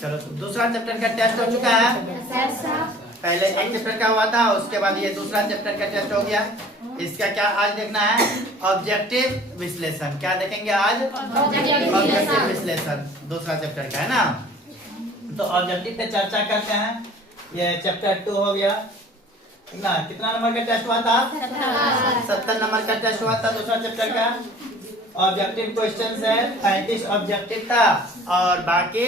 चलो तो दूसरा चैप्टर का टेस्ट हो चुका है। पहले एक चैप्टर का हुआ था, उसके बाद ये दूसरा चैप्टर का टेस्ट हो गया। इसका क्या आज देखना है? ऑब्जेक्टिव विश्लेषण। क्या देखेंगे आज? ऑब्जेक्टिव विश्लेषण दूसरा चैप्टर का है ना। तो ऑब्जेक्टिव पे चर्चा करते हैं। ये चैप्टर 2 हो गया ना। कितना नंबर का टेस्ट हुआ था? 70 नंबर का टेस्ट हुआ था दूसरा चैप्टर का। ऑब्जेक्टिव क्वेश्चन है 35 ऑब्जेक्टिव था और बाकी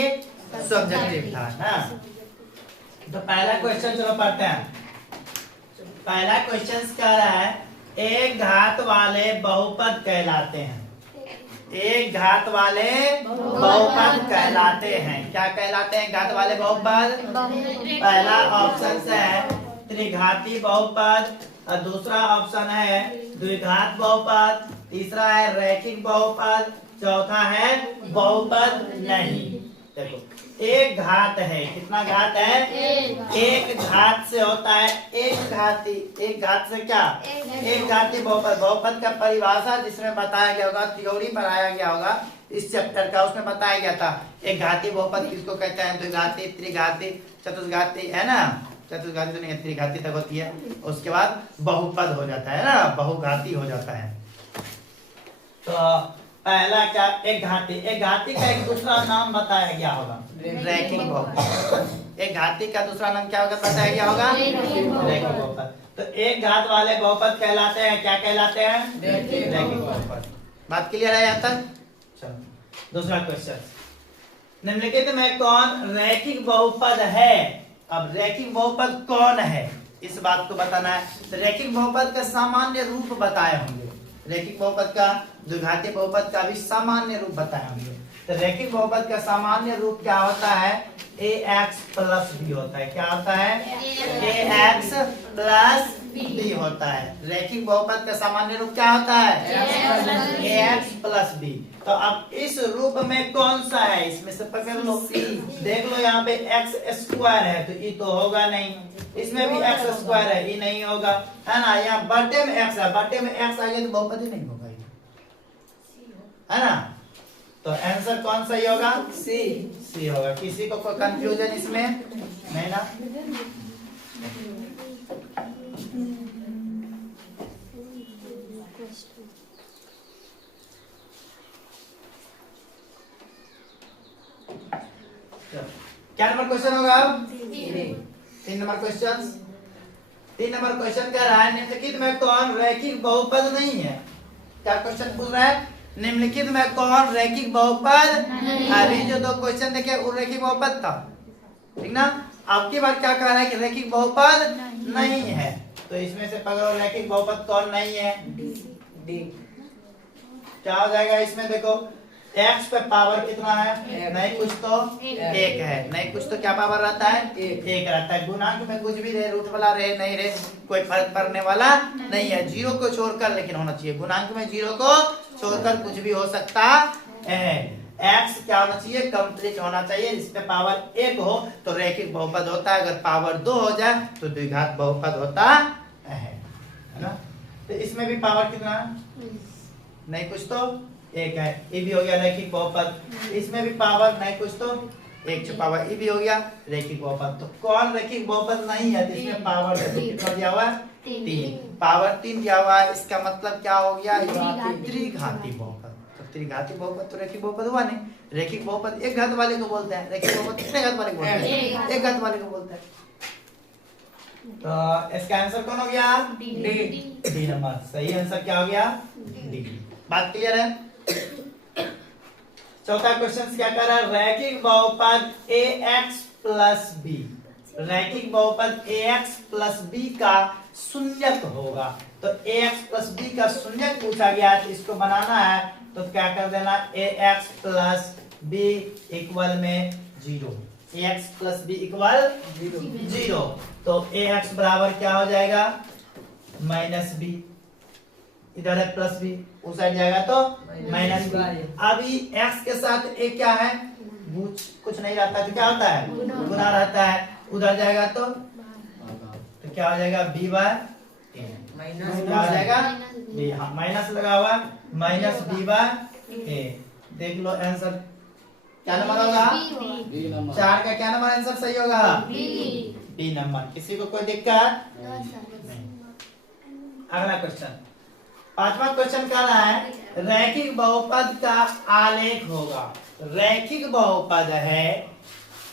सब्जेक्टिव था ना। तो पहला क्वेश्चन चलो पढ़ते हैं। पहला क्वेश्चन कह रहा है एक घात वाले बहुपद कहलाते हैं। एक घात वाले बहुपद कहलाते हैं। क्या कहलाते हैं? घात वाले बहुपद। पहला ऑप्शन है त्रिघाती बहुपद और दूसरा ऑप्शन है द्विघात बहुपद, तीसरा है रैखिक बहुपद, चौथा है बहुपद नहीं। देखो एक घात है, कितना घात है? एक घात से होता है एक घाती। एक घात से क्या? एक घाती बहुपद। बहुपद का परिभाषा जिसमें बताया गया होगा, थ्योरी पढ़ाया गया होगा इस चैप्टर का, उसमें बताया गया था एक घाती बहुपद किसको कहते हैं? द्विघाती, त्रिघाती, चतुर्घाती, है ना। चतुर्घाती तो नहीं, त्रिघाती तक होती है। उसके बाद बहुपद हो जाता है ना, बहुघाती हो जाता है। तो पहला क्या? एक घाती। एक घाती का एक दूसरा नाम बताया गया होगा रैखिक बहुपद। एक घाती का दूसरा नाम क्या होगा बताया गया होगा? रैखिक बहुपद। तो एक घात वाले बहुपद कहलाते हैं, क्या कहलाते हैं? रैखिक बहुपद। बात क्लियर है यहाँ तक? चलो दूसरा क्वेश्चन, निम्नलिखित में कौन रैखिक बहुपद है? अब रैखिक बहुपद कौन है इस बात को बताना है। तो रैखिक बहुपद का सामान्य रूप बताए होंगे। रैखिक बहुपद का, द्विघाती बहुपद का भी सामान्य रूप बताए होंगे। तो रैखिक बहुपद का सामान्य रूप क्या होता है? ax प्लस b होता है। क्या होता है? ax प्लस b होता है। रैखिक बहुपद का सामान्य रूप क्या होता है? ax plus b। तो अब इस रूप में कौन सा है? इसमें से पकड़ लो, देख लो यहाँ पे x स्क्वायर है तो ये तो होगा नहीं। इसमें भी x स्क्वायर है, ये नहीं होगा, है ना। यहाँ बटे में x है, बटे में x आ गया तो बहुपद ही नहीं होगा, है ना। तो आंसर कौन सही होगा? सी होगा। किसी को कोई कंफ्यूजन इसमें नहीं ना? क्या नंबर क्वेश्चन होगा? 3 नंबर क्वेश्चन। 3 नंबर क्वेश्चन कह रहा है निम्नलिखित में कौन रैखिक बहुपद नहीं है? क्या क्वेश्चन पूछ रहा है? निम्नलिखित में कौन रैखिक बहुपद? अभी जो 2 क्वेश्चन देखे वो रैखिक बहुपद था, ठीक ना। अब की बार क्या कह रहा है कि रैखिक बहुपद नहीं है। तो इसमें से पकड़ो रैखिक बहुपद कौन नहीं है? डी। क्या हो जाएगा इसमें? देखो x पे पावर कितना है? नहीं कुछ तो 1 है, नहीं कुछ तो क्या पावर रहता है? 1 रहता है। गुणांक में कुछ भी रहे, रूट वाला रहे नहीं रहे, कोई फर्क पड़ने वाला नहीं है। 0 को छोड़कर लेकिन होना चाहिए। गुणांक में 0 को छोड़कर कुछ भी हो सकता है। x क्या होना चाहिए? कंप्लीट होना चाहिए। इस पे पावर 1 हो तो रैखिक बहुपद होता है। अगर पावर 2 हो जाए तो द्विघात बहुपद होता है ना। तो इसमें भी पावर कितना है? नहीं कुछ तो 1 है, ये भी हो गया रैखिक बहुपद। इसमें भी पावर नहीं कुछ तो 1 छुपा हुआ, ये भी हो गया रैखिक बहुपद। तो कौन रैखिक बहुपद नहीं है? तो इसमें पावर कितना दिया हुआ है? 3। पावर 3 दिया हुआ है। इसका मतलब क्या हो गया? त्रिघाती बहुपद। तो त्रिघाती बहुपद तो रैखिक बहुपद हुआ नहीं। रैखिक बहुपद एक घात वाले को बोलते हैं। रैखिक बहुपद कितने घात वाले को बोलते हैं? एक घात वाले को बोलते हैं। तो इसका आंसर कौन हो गया? D number. सही आंसर क्या हो गया? डी। बात क्लियर है? चौथा क्वेश्चन क्या कर रहा है? रैखिक बहुपद ax प्लस b। रैखिक बहुपद ax प्लस b का शून्यक होगा। तो ax प्लस b का शून्यक पूछा गया है, तो इसको बनाना है तो क्या कर देना? ax प्लस b इक्वल में 0। ax plus b equal 0। तो ax बराबर क्या हो जाएगा? Minus b। इधर है प्लस b, उस साइड जाएगा तो माइनस b। अभी x के साथ a क्या है? कुछ नहीं रहता है तो क्या होता है? गुना रहता है। उधर जाएगा तो क्या हो जाएगा? b बाय क्या हो जाएगा? b। हाँ माइनस लगा हुआ, माइनस b बाय a। देख लो आंसर क्या नंबर होगा? B number. 4 का क्या नंबर आंसर सही होगा? B number. किसी को कोई दिक्कत? अगला क्वेश्चन, पांचवा क्वेश्चन कह रहा है रैखिक बहुपद का आलेख होगा। रैखिक बहुपद है,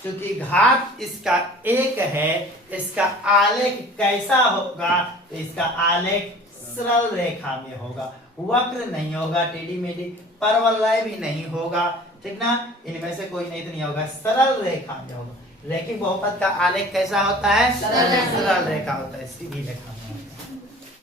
क्योंकि घात इसका 1 है, इसका आलेख कैसा होगा? तो इसका आलेख सरल रेखा में होगा, वक्र नहीं होगा, टेढ़ी मेढ़ी, परवलय भी नहीं होगा, ठीक ना? इनमें से कोई नहीं तो नहीं होगा, सरल रेखा में होगा। रैखिक बहुपद का आलेख कैसा होता है? सरल रेखा होता है, सीधी रेखा में।